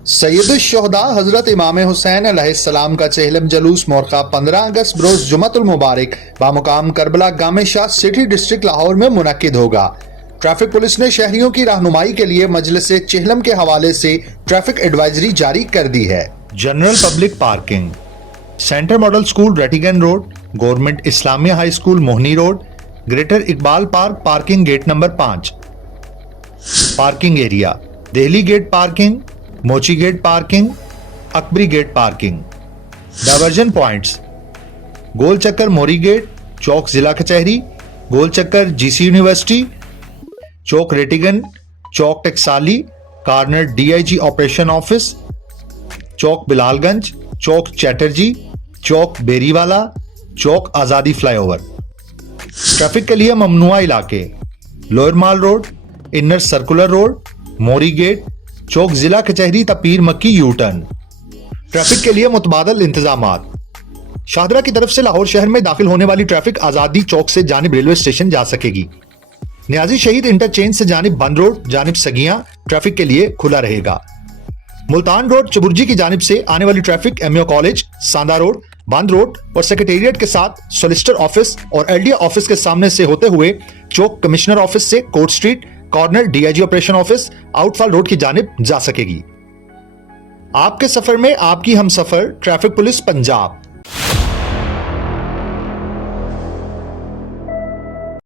सैयदुश्शोहदा हजरत इमाम हुसैन अलैहिस्सलाम का चहलम जलूस मोरखा 15 अगस्त बरोज जुमतुल मुबारक बामुकाम करबला गामे शाह सिटी डिस्ट्रिक्ट लाहौर में मुनक्किद होगा। ट्रैफिक पुलिस ने शहरियों की रहनुमाई के लिए मजलिस चहलम के हवाले से ट्रैफिक एडवाइजरी जारी कर दी है। General public parking, centre model school Rattigan road, government Islamia high school Mohni road, greater Iqbal park parking gate number 5। Parking area Delhi gate parking, Mochi gate parking, Akbari gate parking. Diversion points गोल चक्कर मोरी गेट, चौक जिला कचहरी, गोल चक्कर जीसी यूनिवर्सिटी, चौक रेटिगन, चौक Taksali, corner DIG operation office, चौक बिलालगंज, चौक चैटर्जी, चौक बेरीवाला, चौक आजादी फ्लाईओवर। ट्रैफिक के लिए ममनुआ इलाके लोअर माल रोड, इनर सर्कुलर रोड, मोरी गेट, चौक जिला कचहरी तपीर मक्की यू टर्न। ट्रैफिक के लिए मुतबादल इंतजामात। शाहदरा की तरफ से लाहौर शहर में दाखिल होने वाली ट्रैफिक आजादी चौक से जानिब रेलवे स्टेशन जा सकेगी। नियाजी शहीद इंटरचेंज से जानिब बंद रोड जानिब सगियां ट्रैफिक के लिए खुला रहेगा। मुल्तान रोड चबुर्जी की जानिब से आने वाली ट्रैफिक एमओ कॉलेज, सांदा रोड, बंद रोड और सेक्रेटेरिएट के साथ सोलिसिटर ऑफिस और एलडीए ऑफिस के सामने से होते हुए चौक कमिश्नर ऑफिस से court street, corner DIG operation office, outfall road की जानिब जा सकेगी। आपके सफर में आपकी हमसफर ट्रैफिक पुलिस पंजाब।